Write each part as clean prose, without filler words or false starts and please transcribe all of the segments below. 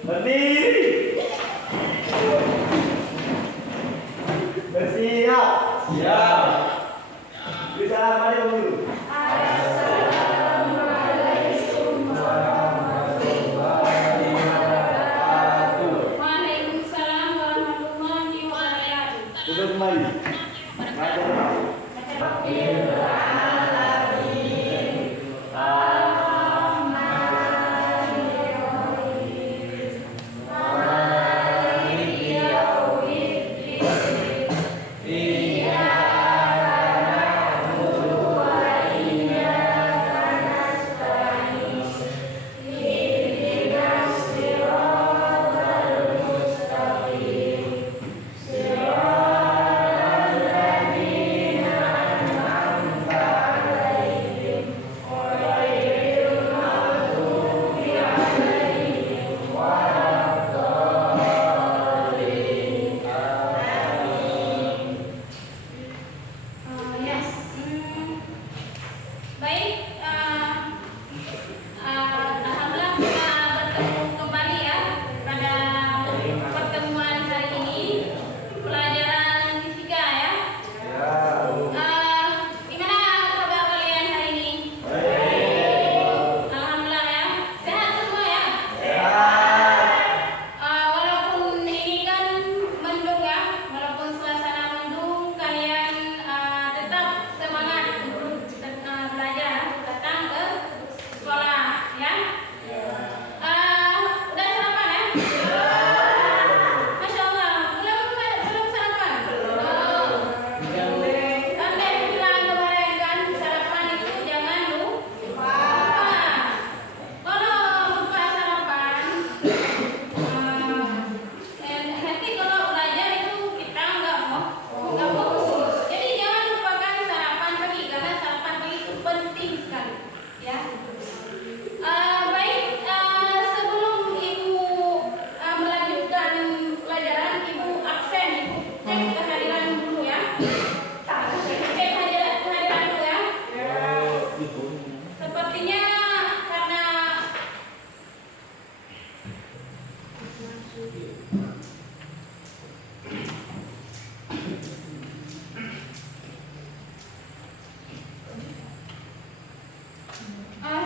Berdiri. Bersiap. Siap. Bisa mari dulu. Waalaikumsalam warahmatullahi wabarakatuh. Duduk kembali.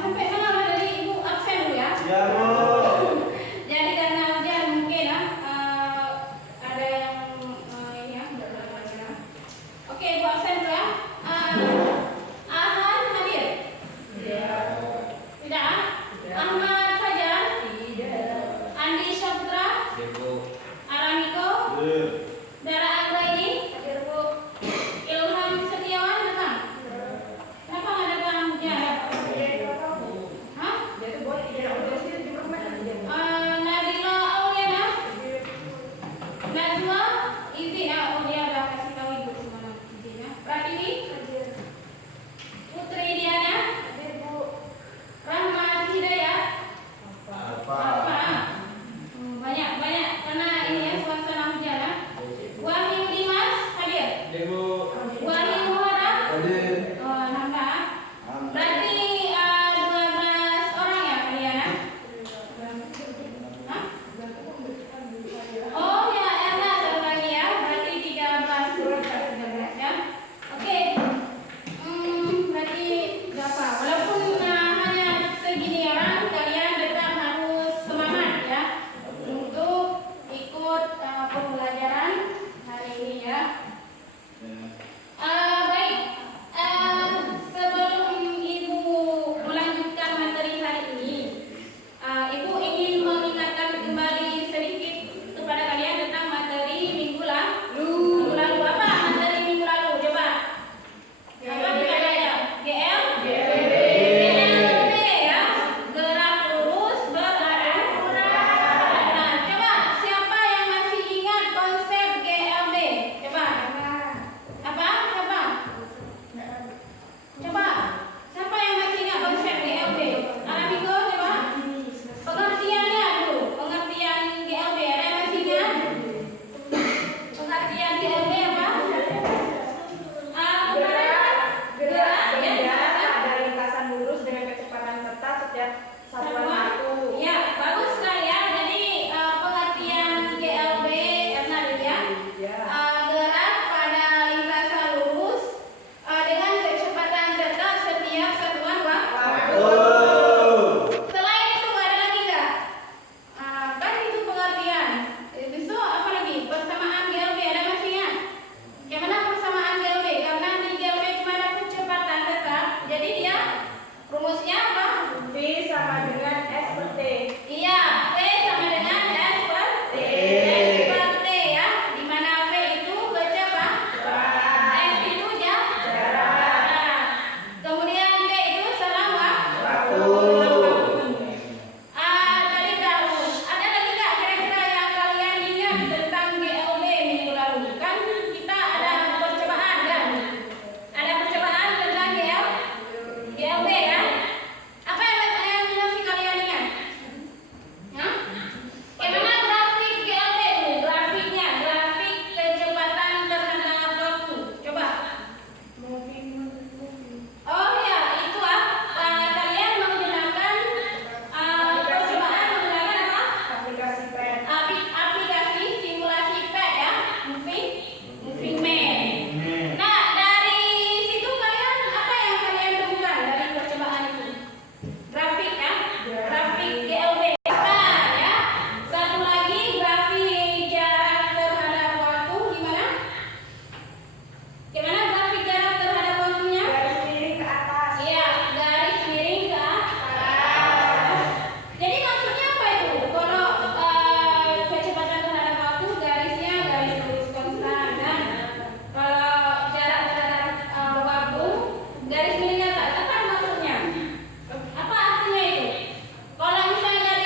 Sampai mana tadi Ibu absen Bu ya? Ya, Bu. Jadi karena hujan mungkin ya ada yang ini ya enggak. Oke, Ibu absen dulu ya. Ahan hadir? Tidak. Ahmad Fajar? Andi Saputra? Aramiko? Dara Anggraini? Ilham Setiawan datang? Kenapa nggak datang? Ya. Hah? Nabila Auliana? Najwa? Izin ya, oh dia udah kasih tahu Ibu semua izinnya. Pratiwi? Putri Diana? Rahmat Hidayat? Banyak karena ini ya suasana hujan ya. Wahyu Dimas hadir? Wahyu Muharram? Nambah. Berarti 12 orang ya kalian ya? Hah? Oh ya, Erna satu lagi ya. Berarti 13 ya. Oke. Berarti berapa? Walaupun hanya segini orang, kalian tetap harus semangat ya untuk ikut pembelajaran hari ini ya. Baik, sebelum Ibu melanjutkan materi hari ini, Ibu ingin mengingatkan kembali sedikit kepada kalian tentang materi minggu lalu. Apa materi minggu lalu? Coba. Apa kita belajar? GLB ya. Gerak lurus berarah. Nah, coba siapa yang masih ingat konsep GLB? Coba. Apa? Coba. Siapa yang masih ingat konsep GLB? Aramiko, coba. Pengertiannya dulu. Pengertian GLB. Ada yang masih ingat? Pengertian GLB apa? Gerak ya. Ada lintasan lurus dengan kecepatan tetap setiap satuan waktu. Ya, bagus sekali ya. Jadi grafik GLB. Nah, ya. Satu lagi grafik jarak terhadap waktu gimana? Gimana grafik jarak terhadap waktunya? Garis miring ke atas. Iya, garis miring ke atas. Jadi maksudnya apa itu? Kalau kecepatan terhadap waktu garisnya garis lurus konstan kan? Kalau jarak terhadap waktu garis miring ke atas, apa maksudnya? Apa artinya itu? Kalau misalnya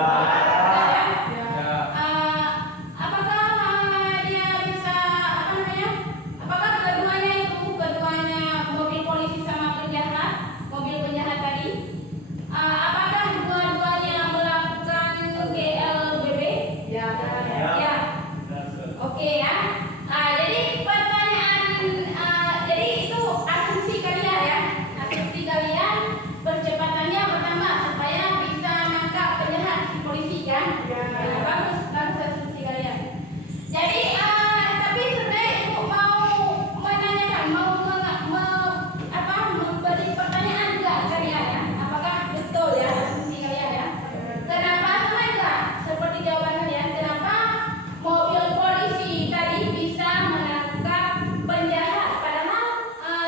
Sudah ya? Ya. Apakah dia bisa apa namanya? Apakah keduanya mobil polisi sama mobil penjahat tadi? Apakah dua-duanya melakukan GLBB? Ya. Ya. Oke ya. Jadi pertanyaan, jadi itu asumsi kalian ya. Asumsi kalian percepatannya bertambah supaya bisa nangkap penjahat si polisi kan? Bagus asumsi kalian. Jadi tapi sebenarnya ibu mau menanyakan, memberi pertanyaan juga kalian ya. Apakah betul ya asumsi kalian ya? Kenapa sama enggak? Seperti jawaban kalian, kenapa mobil polisi tadi bisa menangkap penjahat padahal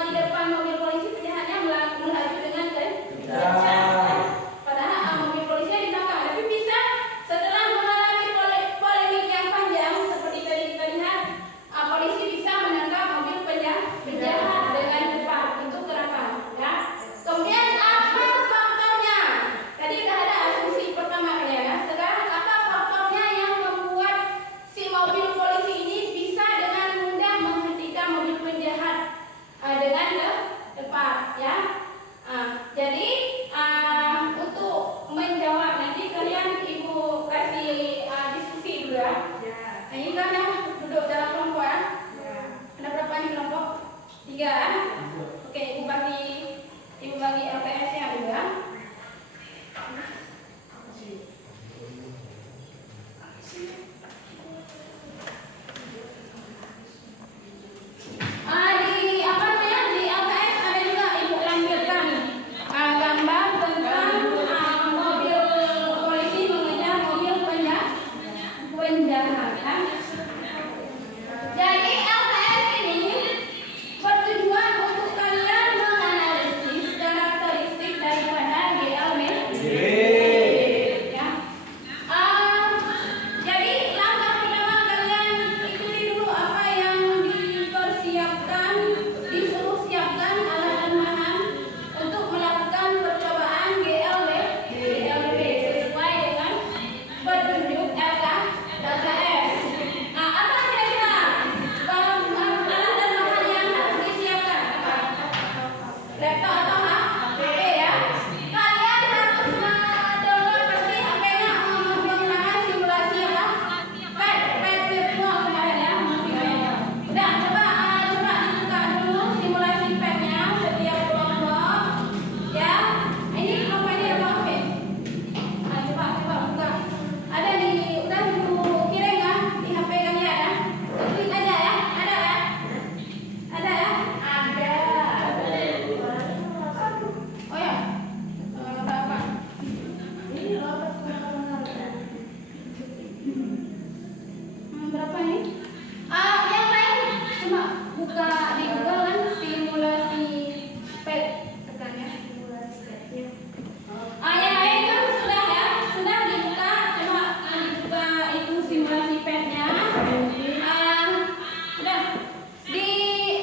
di depan mobil polisi penjahatnya melaju dengan kencang. Padahal mobil polisinya ditangkap, tapi bisa setelah mengalami polemik yang panjang seperti tadi kita lihat, polisi bisa menangkap mobil penjahat dengan cepat. Itu kenapa? Ya. Kemudian apa faktornya? Tadi sudah ada asumsi pertama kalian ya. Sekarang apa faktornya yang membuat si mobil polisi ini bisa dengan mudah menghentikan mobil penjahat dengan cepat ya? Jadi untuk menjawab nanti kalian ibu kasih diskusi dulu ya. Ini kan yang duduk dalam kelompok ya. Ada berapa nih kelompok? 3 ya? Oke, ibu bagi LPS-nya dulu ya. Di apa namanya, di LPS ada juga ibu lanjutkan gambar tentang mobil polisi mengejar mobil penjahat ya. Jadi LPS ini bertujuan untuk kalian menganalisis karakteristik daripada GLBB ya. Jadi langkah pertama kalian ikuti dulu apa yang dipersiapkan, disuruh siapkan alat dan bahan untuk melakukan percobaan GLBB sesuai dengan petunjuk LKS. Apa kira-kira alat dan bahan yang harus disiapkan? Laptop atau HP ya? Kalian harus mendownload pasti HP-nya menggunakan simulasi apa? Pad virtual kemarin ya, udah coba dibuka dulu simulasi padnya setiap kelompok ya. Ini kelompok ini ada HP. Coba buka. Ada udah ibu kirim kan di HP kalian ya? Klik aja ya. Ada ya? Ada ya? Ada. Oh ya. Berapa? Berapa nih? Yang lain cuma buka di Google kan simulasi pad, tekan ya simulasi padnya. Yang lain kan sudah ya, sudah dibuka, coba dibuka itu simulasi padnya. Udah di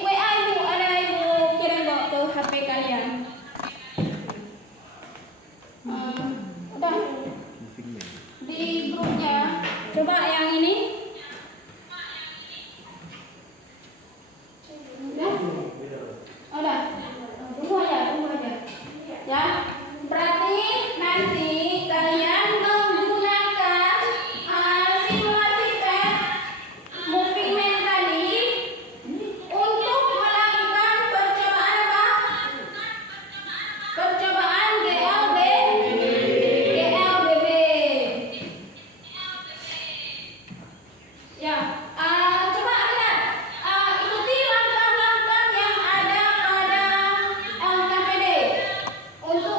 WA ibu ada ibu kirim kok ke HP kalian. Udah di grupnya, coba yang ini. Udah, tunggu aja. Ya, berarti nanti kalian menggunakan simulasi pad moving man tadi untuk melakukan percobaan apa? Percobaan GLBB. Ya, coba lihat, ikuti langkah-langkah yang ada pada LKPD untuk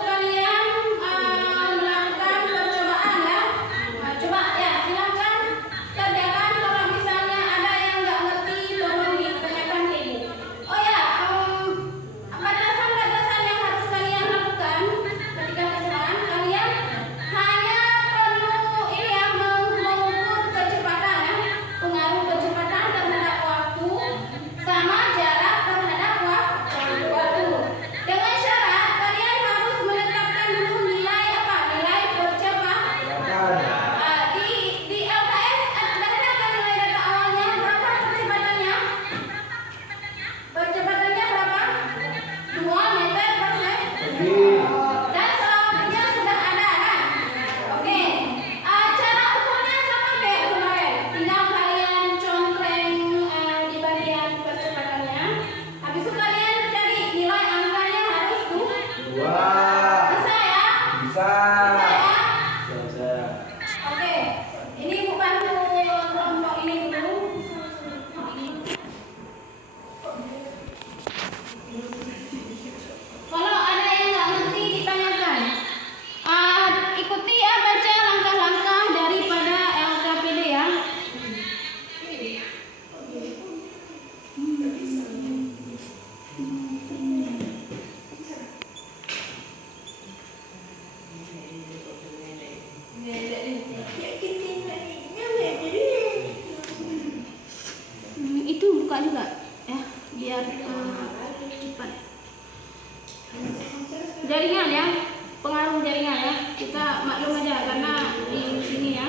pengaruh jaringan ya. Kita maklum aja karena di sini ya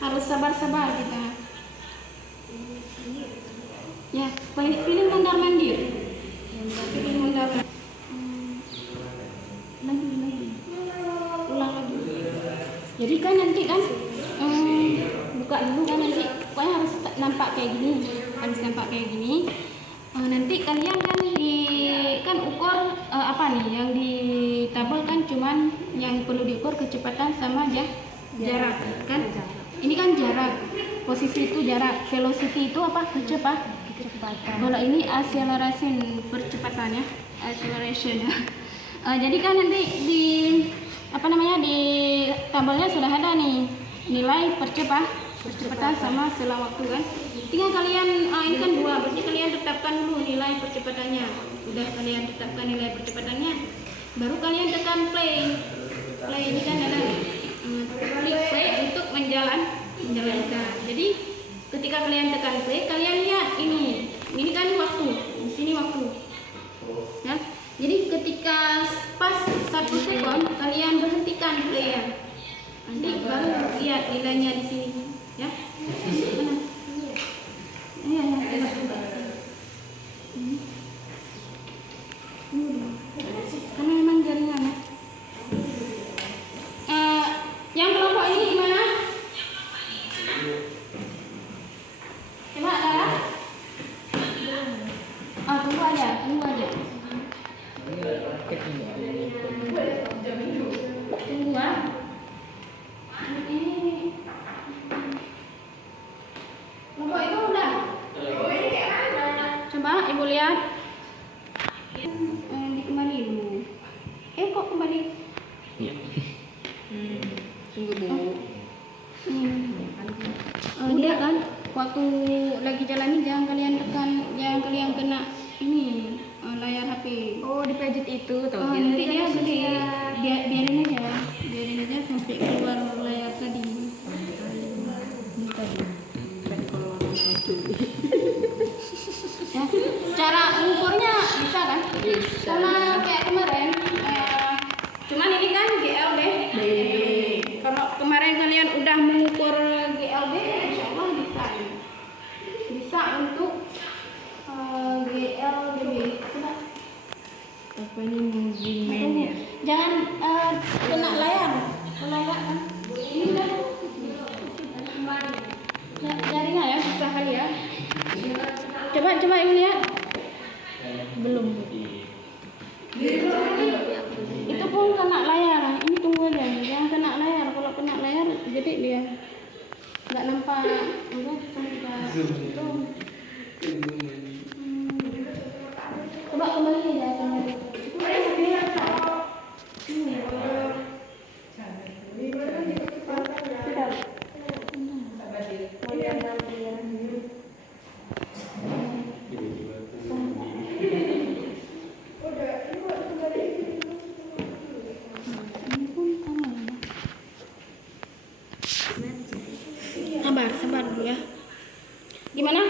harus sabar-sabar kita. Ya, pilih mondar mandir. Pilih mondar mandir. Lagi. Ulang lagi. Jadi kan nanti kan buka dulu kan nanti pokoknya harus nampak kayak gini. Harus nampak kayak gini. Nanti kalian kan ukur apa nih yang ditabel kan cuman yang perlu diukur kecepatan sama jarak kan. Ini kan jarak, posisi itu jarak, velocity itu apa? Kecepatan. Kalau ini acceleration, percepatannya, acceleration. Jadi kan nanti di di tabelnya sudah ada nih nilai percepatan sama selang waktu kan. Tinggal kalian ini kan 2, berarti kalian tetapkan dulu nilai percepatannya. Udah kalian tetapkan nilai percepatannya, baru kalian tekan play. Play ini kan ada klik play untuk menjalankan. Jadi ketika kalian tekan play, kalian lihat ini kan waktu, di sini waktu. Ya. Jadi ketika pas 1 sekon kalian berhentikan play ya. Nanti baru lihat nilainya di sini ya. Mana? Iya, coba. Karena memang jaringan ya. Yang kelompok ini gimana? Coba Dara. Tunggu aja. Tunggu ah. Ini kelompok itu udah. Coba ibu lihat. Dikembali dulu. Kok kembali? Tunggu Bu. Dia kan waktu lagi jalan ini jangan kalian kena ini layar HP. Oh, dipejet itu tuh. Nanti dia gede. Biarin aja sampai keluar layar tadi. Ya, cara ngukurnya bisa kan? Sama kayak kemarin. Cuman ini kan GLB. Kalau kemarin kalian udah mengukur GLB, insya Allah bisa untuk GLB. Apa ini moving ya? Jangan kena layar kan? Ini kan jaringan ya, susah kali ya. Coba ibu lihat. Belum. Itu pun kena layar. Ini tunggu aja, jangan kena layar. Kalau kena layar, jadi dia nggak nampak. Coba kembali aja kembali. Sabar dulu ya. Gimana?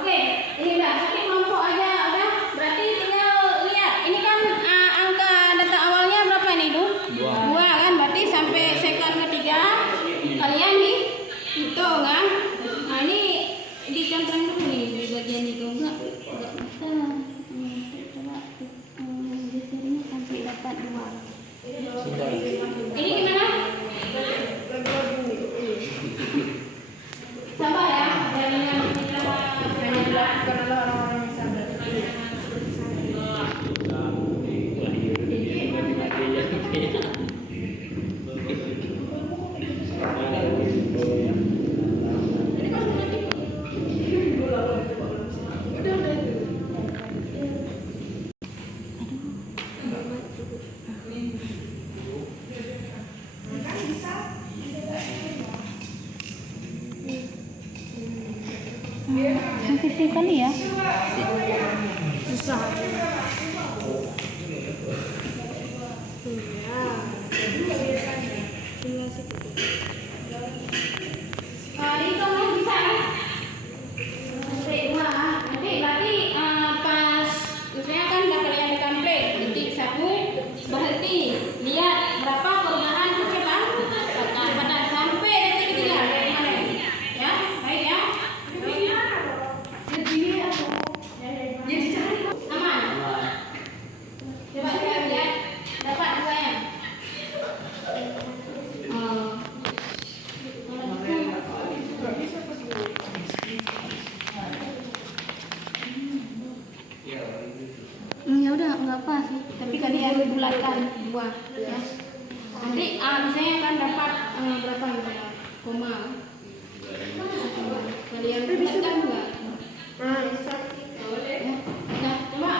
Oke. Ini udah satu kelompok aja udah. Berarti tinggal lihat. Ini kan angka data awalnya berapa nih, Du? 2 kan? Berarti sampai sekon ketiga kalian hitung kan? Nah, ini dicontohin dulu nih di bagian itu enggak bisa. Coba gesernya sampai dapat 2. Ini gimana? Sabar ya, jangan kita Karena orang-orang yang sabar. sensitif kali ya. Susah. Dihitung kan bisa kan? Sampai 2. Nanti berarti pas misalnya kan udah kalian tekan play, detik 1 berhenti 5 dua ya. Nanti misalnya akan dapat berapa gitu ya, koma. Kalian dapatkan enggak? Ya. Nah, coba.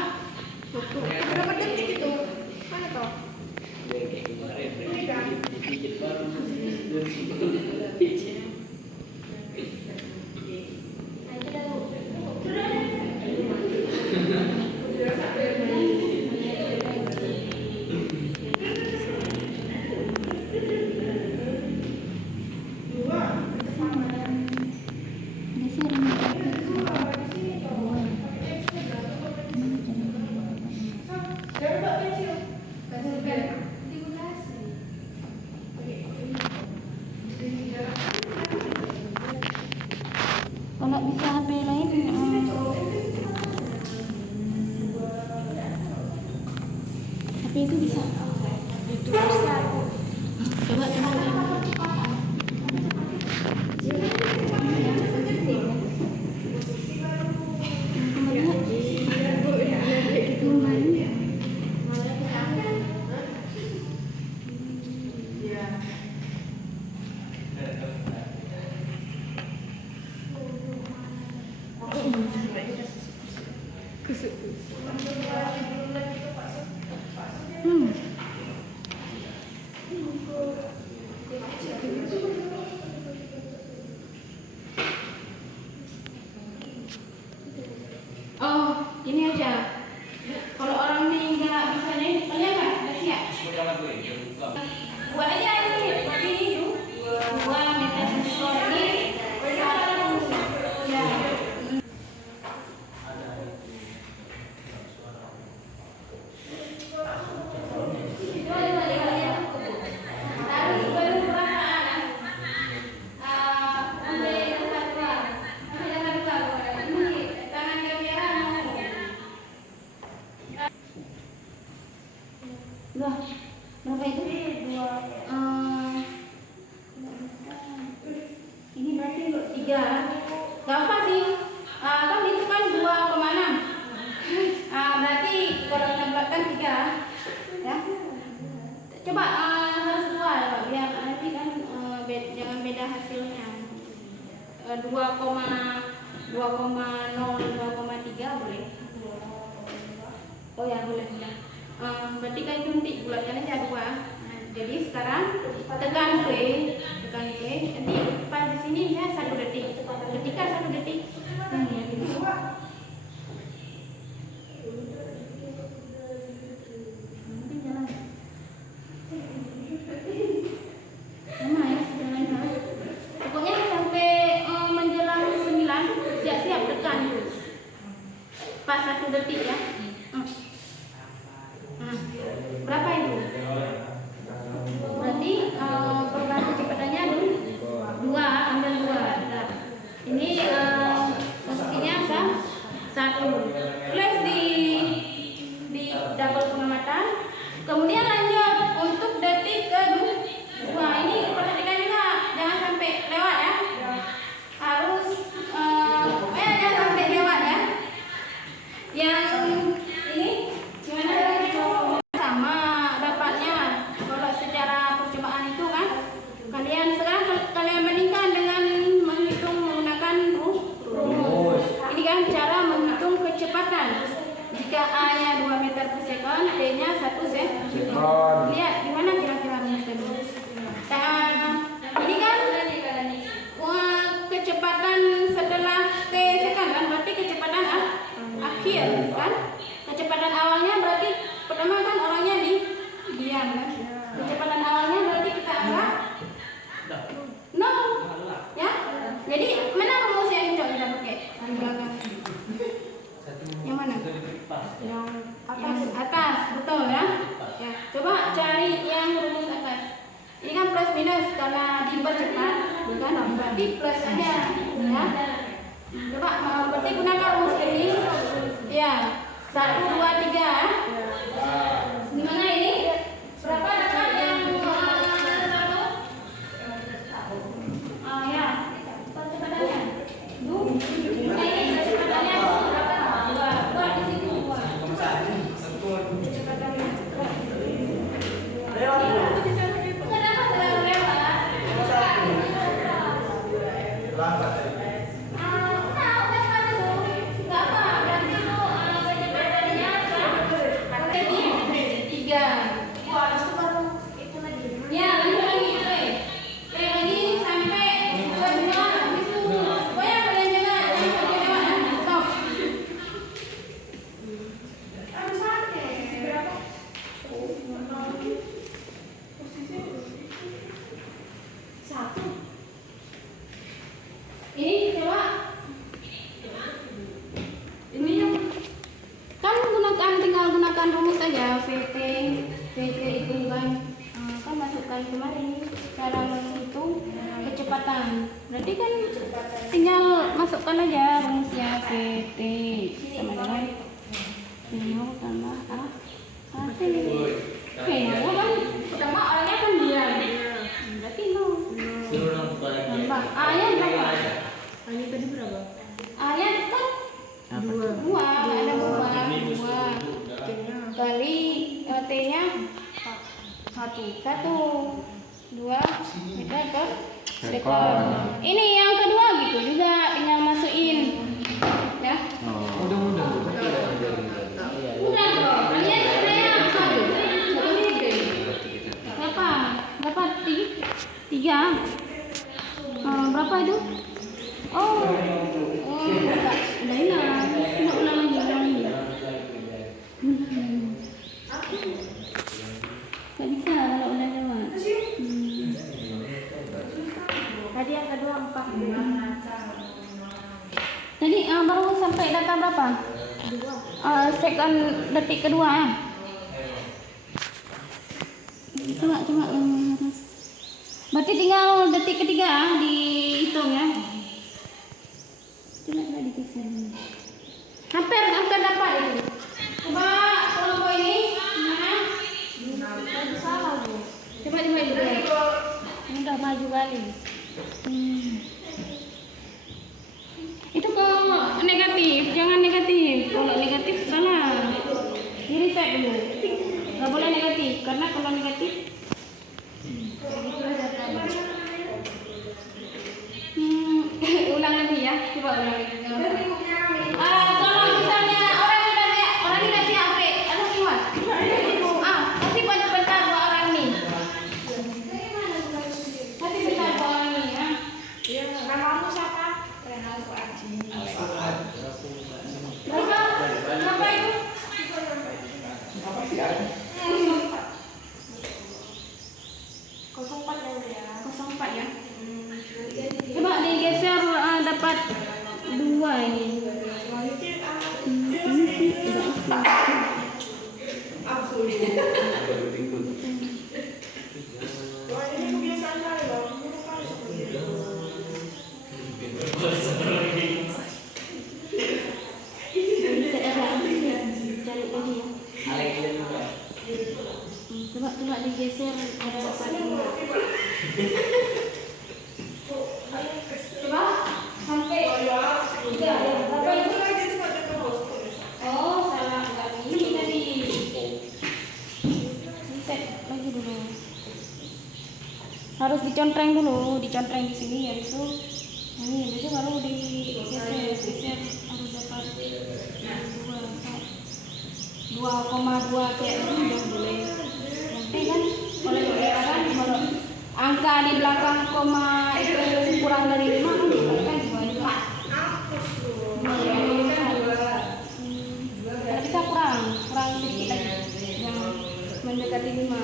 Berapa detik itu? Mana toh? Kalau bisa HP lain HP itu bisa. Itu bisa. Coba. Oh, ini aja. Kalau orang ini nggak bisa nih, kalian nggak siap? Buat aja ini, dua meter sensor ini, ya. Udah, berapa itu? Ini berarti 3. Gampang sih. Kan itu kan 2,6. Berarti kalau kita bulatkan 3, ya. Coba harus 2 Pak, biar nanti kan jangan beda hasilnya. 2,3 boleh. Oh ya, boleh. Berarti kan itu nanti bulatkan aja 2. Jadi sekarang tekan V, nanti pas di sini ya 1 detik. Ketika 1 detik, ini ya gitu. Nanti jalan. Lama ya, jalannya. Pokoknya sampai menjelang 9, siap-siap tekan. Pas 1 detik ya. Berapa itu? Berarti program kecepatannya 2, ambil 2. Nah, ini posisinya 1. Flash di double pengamatan. Kemudian lanjut untuk detik kedua. Ini perhatikan juga, jangan sampai lewat ya. Harus jangan sampai lewat ya. Yang ini gimana? Sama dapatnya. Kalau secara percobaan itu kan, kalian bandingkan dengan menghitung menggunakan rumus. Ini kan cara menghitung kecepatan. Jika A-nya 2 meter per sekon, D-nya 1 sekon. Lihat gimana kira-kira rumusnya. Ini kan kecepatan setelah T sekon kan, berarti kecepatan akhir kan. Kecepatan awalnya berarti pertama kan orangnya diam kan. Kecepatan awalnya berarti kita anggap 0 ya. Jadi mana rumus yang cocok kita pakai di belakang? Yang mana? Yang atas, betul ya. Ya, coba cari yang rumus atas. Ini kan plus minus karena dipercepat, bukan? Berarti plus aja ya. Coba berarti gunakan rumus ini. Ya, 1, 2, 3. Gimana ini? Berapa dapat yang 1? Ya, percepatannya. Ini kecepatannya berapa? 2 di situ 2. Kecepatannya. Berarti kan tinggal masukkan aja rumusnya VT sama dengan V0 tambah A T. V0 kan pertama A-nya kan dia. Berarti 0. Tambah A-nya berapa? A-nya tadi berapa? A-nya kan 2, ada berubah 2 kali T-nya 1, 2 meter per sekon. Ini yang kedua gitu juga tinggal masukin ya. Udah bro, kalian saya satu berapa 3 berapa itu? Udah hilang. Tidak ulang lagi. Gak bisa kalau udah lewat. Tadi yang kedua 4. Tadi baru sampai data berapa? 2. Second detik kedua ya. Coba harus. Berarti tinggal detik ketiga dihitung ya. Coba digeser. Hampir dapat itu. Coba kelompok ini mana? Salah Bu. Coba dulu. Udah maju kali. Itu ke negatif, jangan negatif. Kalau negatif salah. Di reset dulu. Gak boleh negatif, karena kalau negatif ulang lagi ya. Coba ulang lagi. Kalau misalnya orang ini udah siap, ada semua. Kasih bentar buat orang nih. Kasih bentar buat orang nih ya. Iya, namamu siapa? Renaldo Aji. Berapa itu? Kosong 4 ya udah ya. 04 ya. Coba digeser dapat 2 ini. Ini kebiasaan kali loh. Cari lagi ya. Coba digeser ada dapat 2. Coba sampai 3 ya. Berapa itu? Salah lagi ini tadi. Reset lagi dulu. Harus dicontreng dulu, dicontreng di sini ya itu. Ini besok baru digeser harus dapat 2,2 kayak ini udah boleh. Nanti kan oleh kan kalau angka di belakang koma itu kurang dari 5 kan dibalikan di bawah 5. Kalau bisa kurang sedikit lagi yang mendekati 5.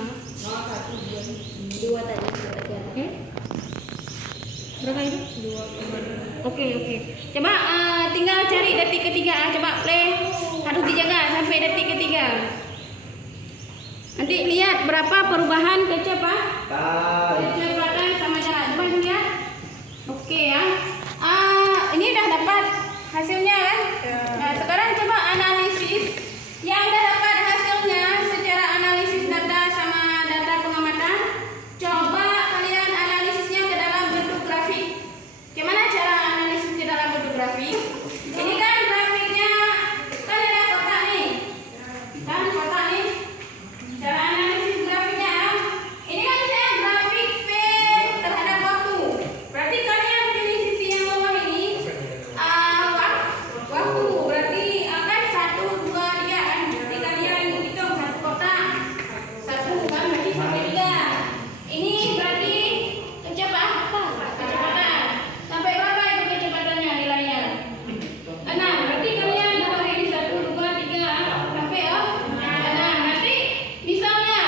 2 tadi. Berapa itu? 2,2. Oke. Coba tinggal cari detik ketiga. Coba play. Harus dijaga sampai detik ketiga. Nanti lihat berapa perubahan kecepatan sama jarak. Coba lihat. Oke ya. Ini udah dapat hasilnya kan? Nah, sekarang coba analisis. Yang udah dapat hasilnya secara analisis data sama data pengamatan. Coba kalian analisisnya ke dalam bentuk grafik. Gimana cara analisis ke dalam bentuk grafik? Ini kan grafiknya kan ada kotak nih. Cara analisis grafiknya. Ini kan saya grafik V terhadap waktu. Berarti kalian pilih sisi yang bawah ini. Waktu berarti akan 1, 2, 3 kan. Berarti kalian hitung satu kotak. 1 kan berarti sampai 3. Ini berarti kecepatan. Sampai berapa itu kecepatannya nilainya? 6. Berarti kalian kalau ini 1, 2, 3 sampai 6. Nanti misalnya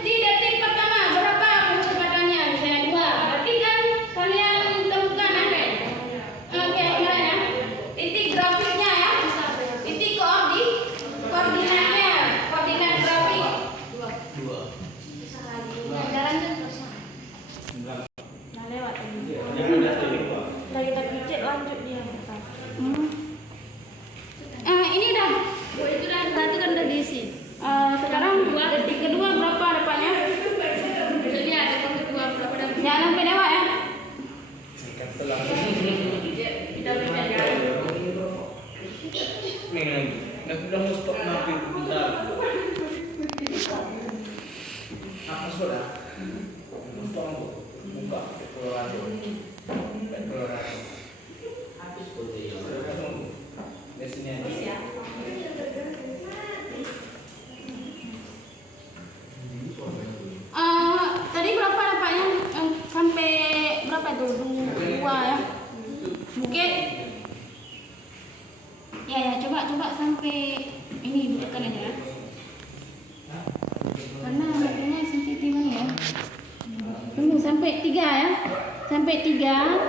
di detik pertama berapa kecepatannya? Misalnya 2. Berarti kan kalian temukan apa? Oke, gimana ya? Titik grafiknya ya. Titik koordinatnya. Koordinat grafik. 2. Jalan terus. Nah, lewat ini. masuk lah. Masuk aku. Buka Colorado. Colorado. Habis putih. Di sini aja. Tadi berapa dapatnya? Sampai berapa itu? 2 ya? Bukit. Ya, coba sampai ini bukan aja ya. Karena makanya sensitif ya. Tunggu sampai 3 ya. Sampai 3.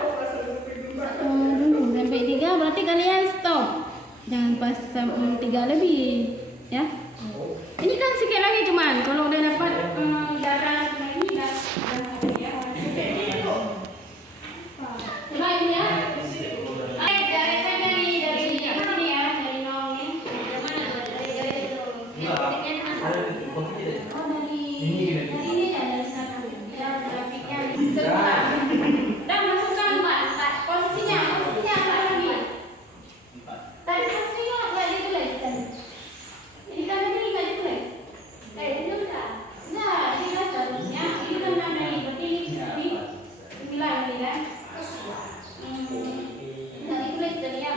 Tunggu sampai 3 berarti kalian stop. Jangan pas 3 lebih ya. Ini kan sikit lagi cuman kalau udah dapat darah ini dah ya. Coba ini ya. Dari sini ya, dari nol ini. Oh, dari ini ya, dari 1. Ya, grafiknya. Sebentar. Dan masukkan posisinya apa lagi? Tadi posisinya nggak ditulis tadi. Ini kan ini nggak ditulis. Ini udah. Nah, ini kan seharusnya ini kan mana ini? Berarti ini 9 ini kan? Nggak ditulis tadi ya?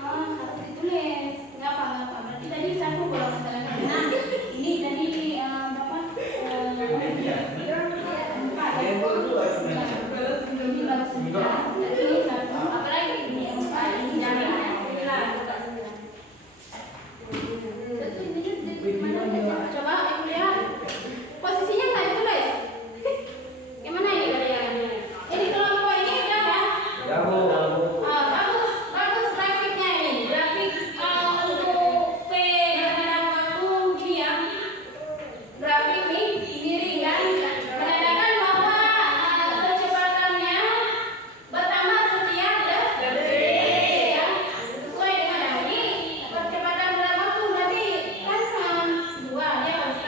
Harus ditulis. Nggak apa. Berarti tadi 1 kalau masalah nah, ini tadi berapa? 4. Ini baru 9. Jadi ini 1. Apalagi ini 4. Ini jangan. Coba ibu lihat posisinya nggak ditulis. Gimana ini kalian? Ini kelompok ini udah kan? Bagus grafiknya ini. Grafik untuk V terhadap waktu gini ya. Grafik ini miring kan? Menandakan bahwa kecepatannya bertambah setiap detik ya. Sesuai dengan ini percepatan dalam waktu berarti kan 2 dia harus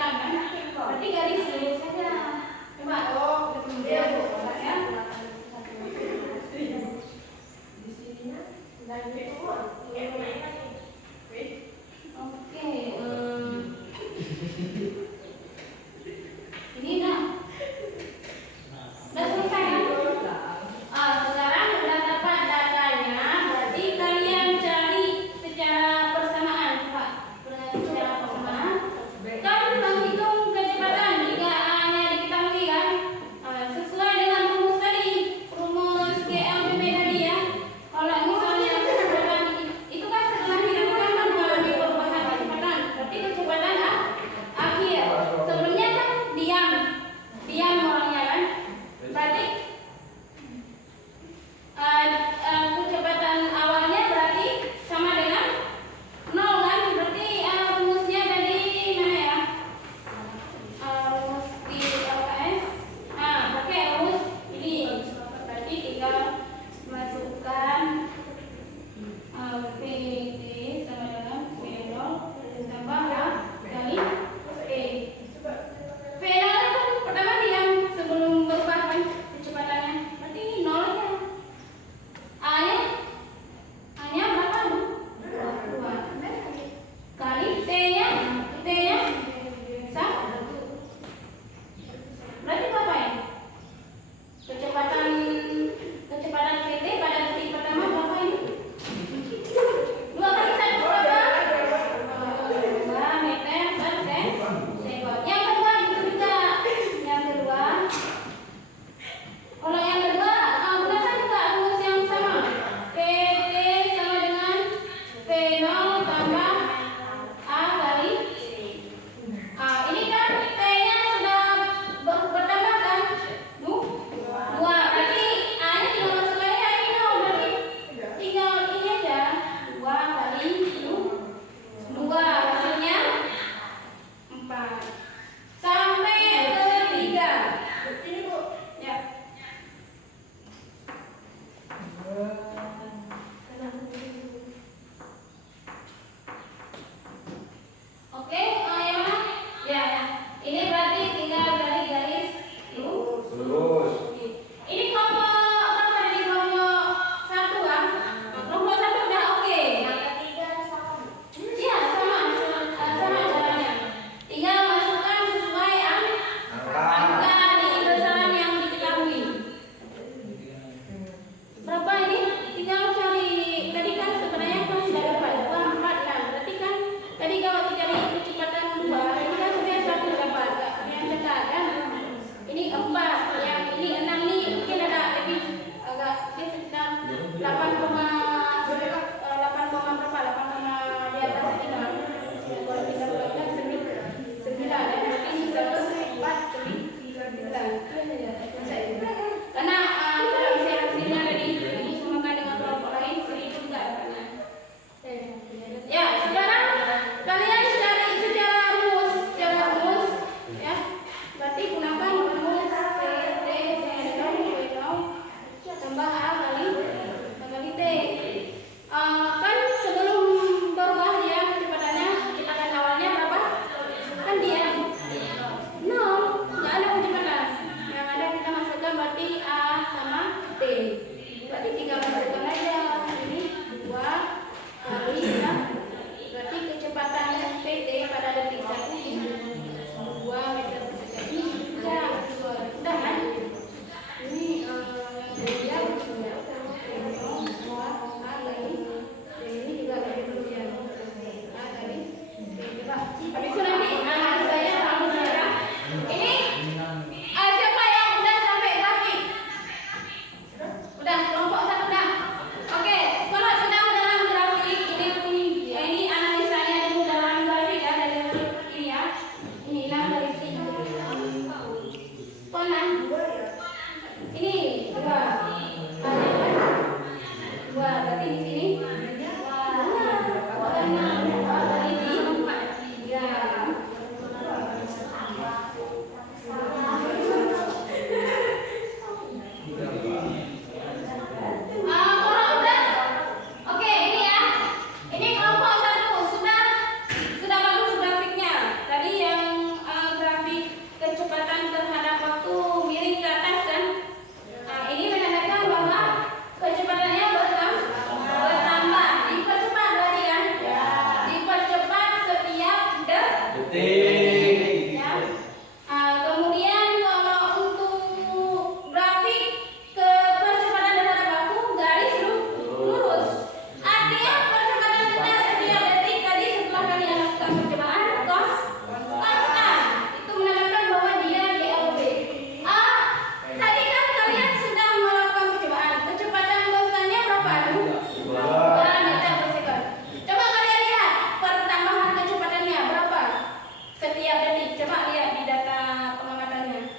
coba lihat di data pengamatannya.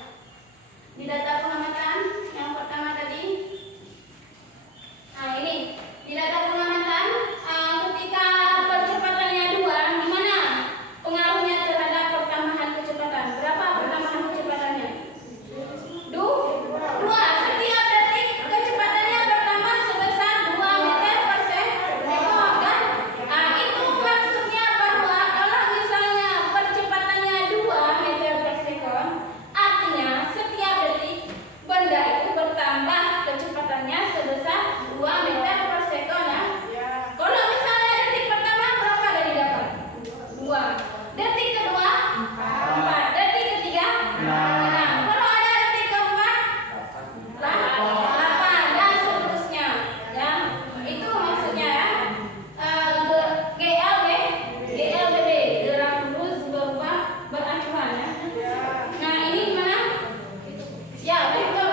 Di data pengamatan yang pertama tadi. Nah, ini di data pengamatan ketika percepatannya 2, gimana pengaruhnya terhadap pertambahan kecepatan? Berapa pertambahan kecepatannya? 2. Setiap detik kecepatannya bertambah sebesar 2 meter per sekon, kan? Nah, itu maksudnya bahwa kalau misalnya percepatannya 2 meter per sekon, artinya setiap detik benda itu bertambah kecepatannya sebesar 2 meter per sekon, ya. Kalau misalnya detik pertama berapa dari dapat? 2. Detik kedua 4. Detik ketiga 6. Kalau ada detik keempat 8 dan seterusnya, ya. Itu maksudnya, ya. GLBB gerak lurus berubah beracuan, ya. Nah, ini gimana? Ya, betul.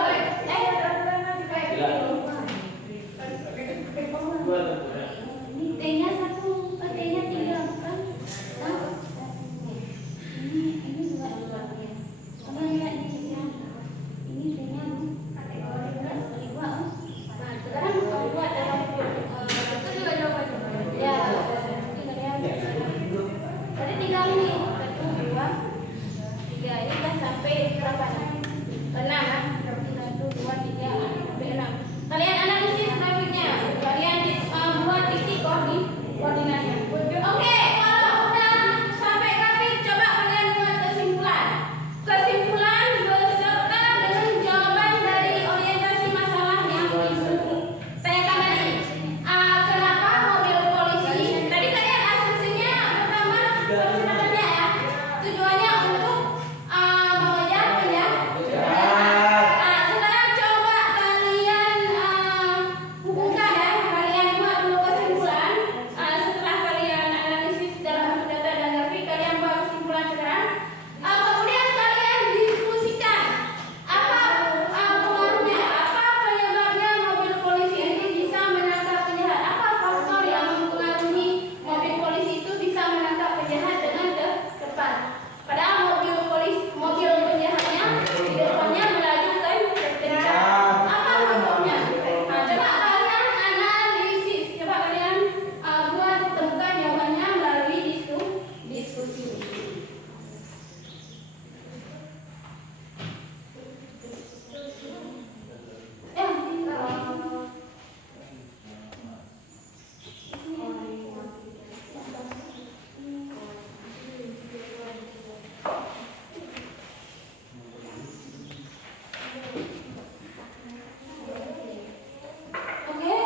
Ini T-nya 1, T-nya 3, bukan? Ini juga ya. Apa ya ini ya? Ini T-nya kategori 2. Nah, sekarang kalau 2 adalah itu juga jawabannya. Ya, jadi tinggal ini 1, 2, 3. Ini kan sampai berapa? 6, kan? 1, 2, 3, sampai 6. Kalian analisis grafiknya. Kalian buat titik koordinatnya. Oke, kalau udah sampai grafik, coba kalian buat kesimpulan. Kesimpulan beserta dengan jawaban dari orientasi masalah yang ibu tanyakan tadi. Kenapa mobil polisi? Tadi kalian asumsinya pertama kecepatannya, ya. Tujuannya untuk mengejar penjahat. Sekarang coba kalian hubungkan, ya. Kalian buat dulu kesimpulan. Setelah kalian analisis dalam bentuk data dan grafik, kalian buat kesimpulan sekarang. Kemudian kalian diskusikan apa pengaruhnya, apa penyebabnya mobil polisi ini bisa menangkap penjahat, apa faktor yang mempengaruhi mobil polisi itu bisa menangkap penjahat dengan cepat. Padahal mobil penjahatnya di depannya melaju kencang. Apa faktornya? Coba kalian analisis, coba kalian buat temukan jawabannya melalui diskusi. Oke.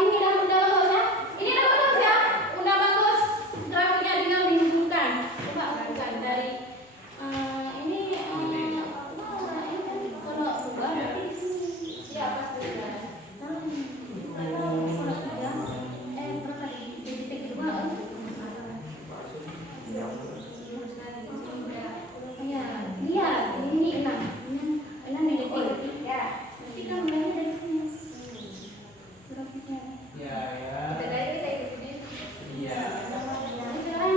Ini udah bagus, ya. Ini udah bagus, ya. Udah bagus. Grafiknya dengan menunjukkan. Coba bukan dari ini kalau bukan berarti di sini. Ya, pasti sudah. Kalau tiga, berapa di titik kedua? Ya, lihat ini 6 di detik ketiga. Nanti kan mulainya dari sini. Grafiknya. Sekarang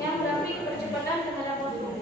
yang grafik percepatan terhadap waktu.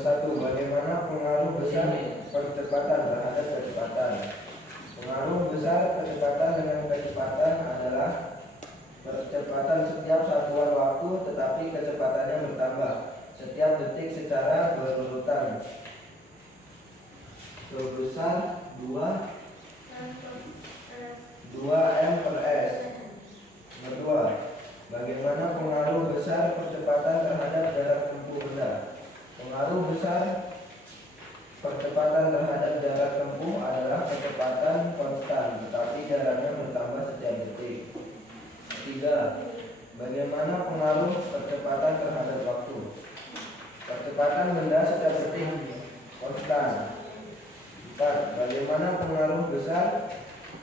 1. Bagaimana pengaruh besar percepatan terhadap kecepatan? Pengaruh besar kecepatan dengan kecepatan adalah percepatan setiap satuan waktu, tetapi kecepatannya bertambah setiap detik secara berurutan. Berbesar 2m per s. Kedua, bagaimana pengaruh besar percepatan terhadap jarak tempuh benda? Pengaruh besar percepatan terhadap jarak tempuh adalah kecepatan konstan, tetapi jaraknya bertambah setiap detik. 3. Bagaimana pengaruh percepatan terhadap waktu? Percepatan benda setiap detik konstan. 4. Bagaimana pengaruh besar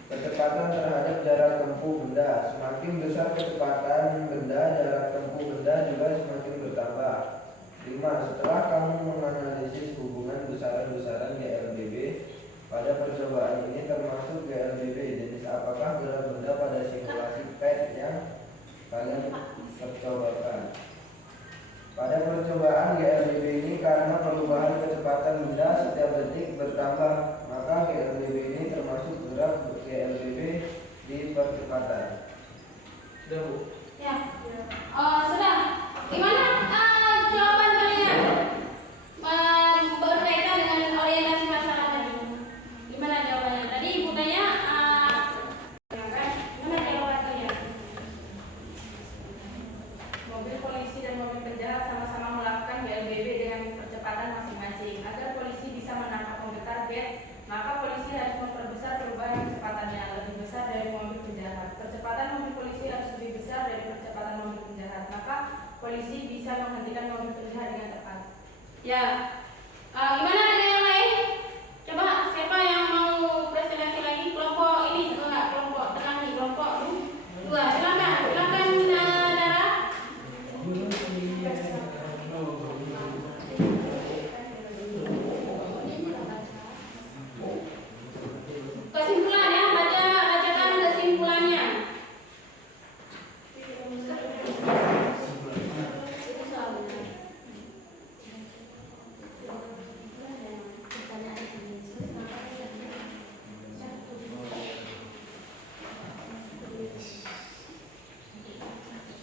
kecepatan terhadap jarak tempuh benda? Semakin besar kecepatan benda, jarak tempuh benda juga semakin bertambah. 5. Setelah kamu menganalisis hubungan besaran-besaran GLBB pada percobaan ini, termasuk GLBB, jenis apakah gerak benda pada simulasi PET yang kalian percobakan? Pada percobaan GLBB ini, karena perubahan kecepatan benda setiap detik bertambah, maka GLBB ini termasuk gerak GLBB di percepatan. Sudah, Bu? Ya. Sudah. Gimana jawaban kalian berkaitan dengan orientasi masalah tadi? Gimana jawabannya? Tadi Ibu tanya, gimana jawaban kalian? Mobil polisi dan mobil penjahat sama-sama melakukan GLBB dengan percepatan masing-masing. Agar polisi bisa menangkap mobil target, maka polisi harus memperbesar perubahan kecepatannya lebih besar dari mobil penjahat. Percepatan mobil polisi harus lebih besar dari percepatan mobil penjahat, maka polisi bisa menghentikan mobil penjahat dengan tepat. Ya. Gimana dengan yang lain? Coba siapa yang mau presentasi lagi? Kelompok ini enggak, kelompok tengah nih, kelompok 2. Silakan Dara. Kesimpulan ya, bacakan kesimpulannya.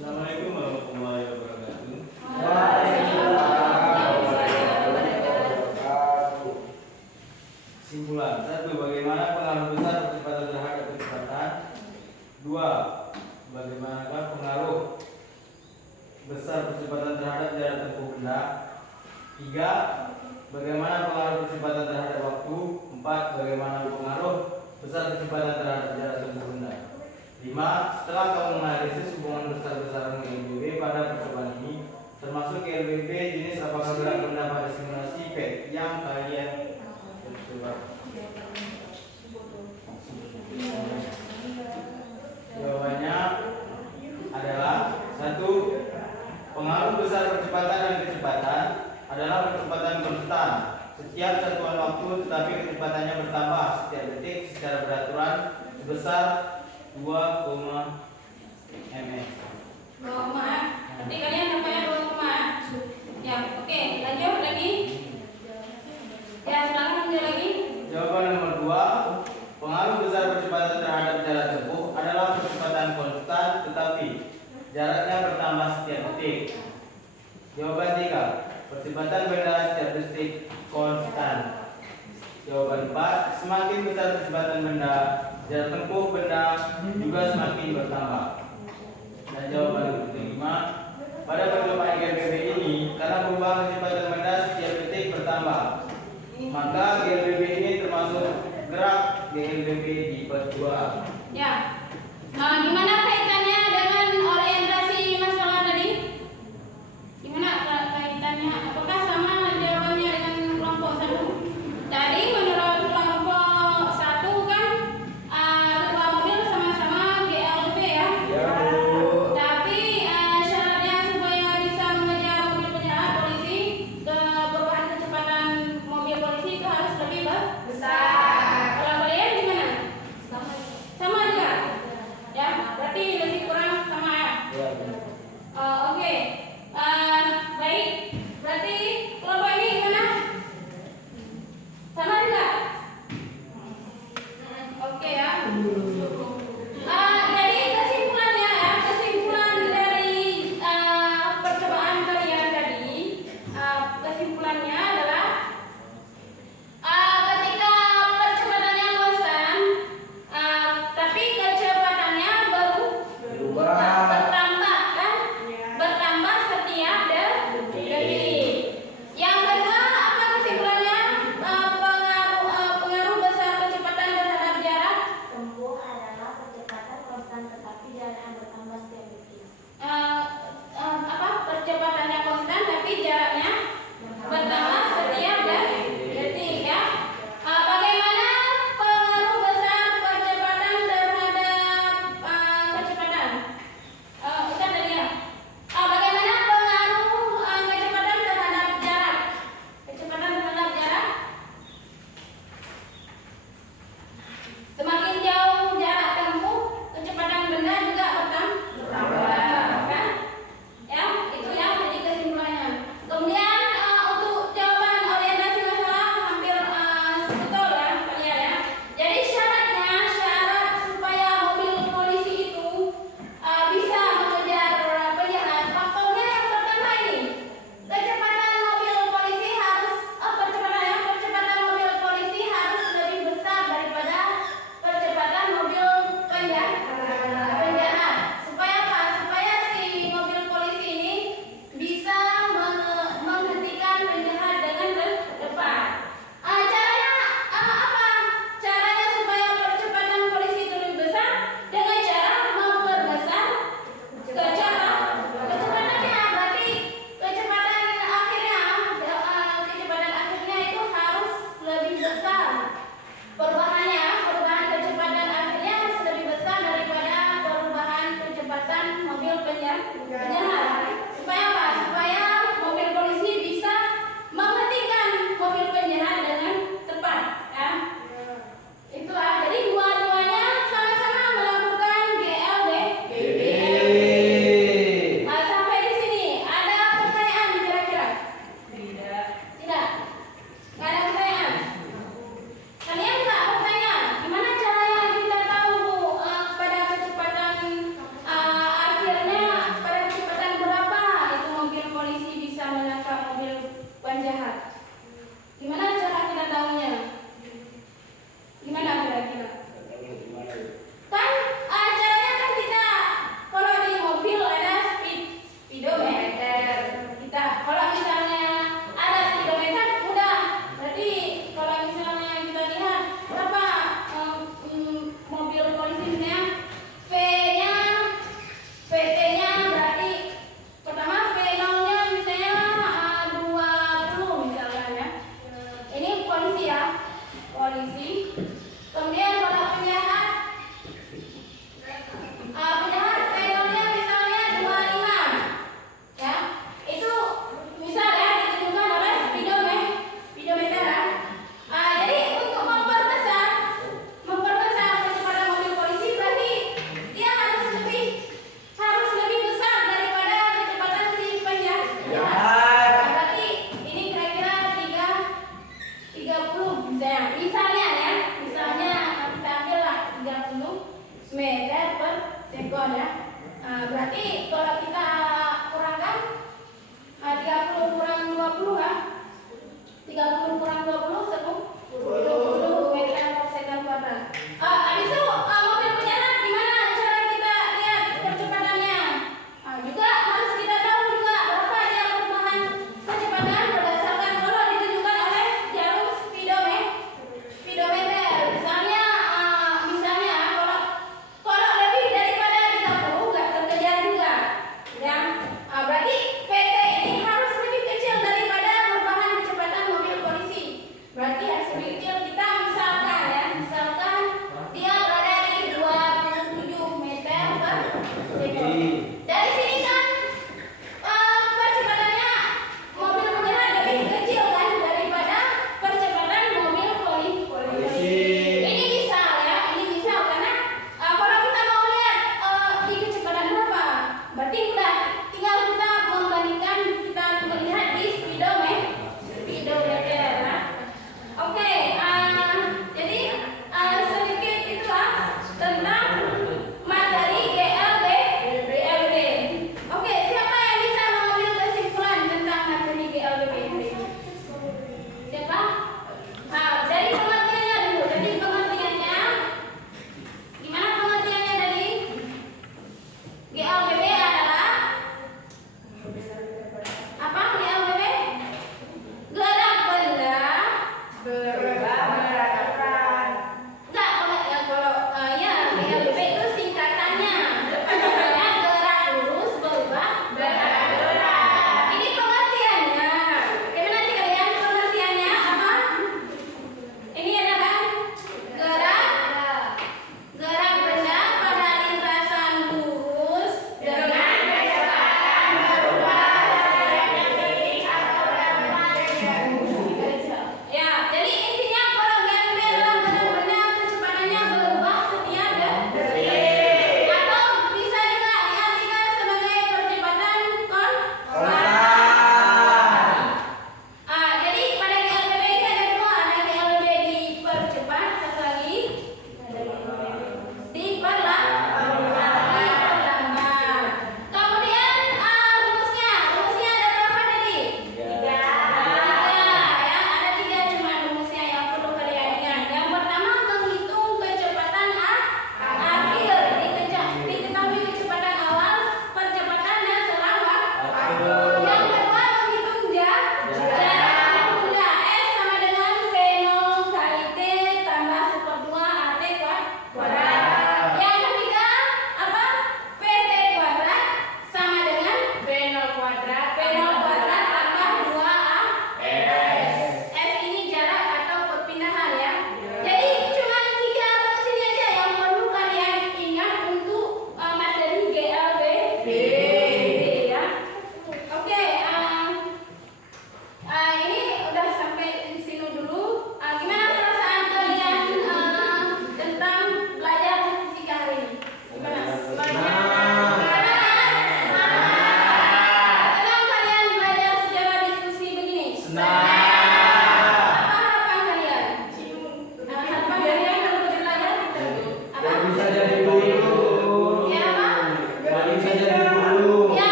Assalamualaikum warahmatullahi wabarakatuh. Kesimpulan 1. Bagaimana pengaruh besar percepatan terhadap kecepatan? 2. Bagaimanakah pengaruh besar percepatan terhadap jarak tempuh benda? 3. Bagaimana pengaruh percepatan terhadap waktu? 4. Bagaimana pengaruh besar kecepatan terhadap jarak tempuh benda? 5. Setelah kamu menganalisis hubungan besar-besaran GLBB pada percobaan ini, termasuk GLBB, jenis apakah gerak benda pada simulasi PET yang kalian coba? Jawabannya adalah 1. Pengaruh besar percepatan dan kecepatan adalah percepatan konstan setiap satuan waktu, tetapi kecepatannya bertambah setiap detik secara beraturan sebesar 2, ms. 2, nanti kalian nampaknya 2, ya. Oke, lanjut lagi. Ya, silakan lanjut lagi. Jawaban nomor 2. Pengaruh besar percepatan terhadap jarak tempuh adalah percepatan konstan, tetapi jaraknya bertambah setiap detik. Jawaban 3. Percepatan benda setiap detik konstan. Jawaban 4. Semakin besar percepatan benda, jarak tempuh benda juga semakin bertambah. Dan jawaban 5. Pada percobaan GLBB ini, karena perubahan kecepatan benda setiap detik bertambah, maka GLBB ini termasuk gerak GLBB di percobaan. Ya. Gimana kaitannya dengan orientasi masalah tadi? Gimana kaitannya? Apakah sama jawabannya dengan kelompok 1? Tadi menurut kelompok 1 kan kedua mobil sama-sama GLBB ya?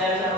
Dari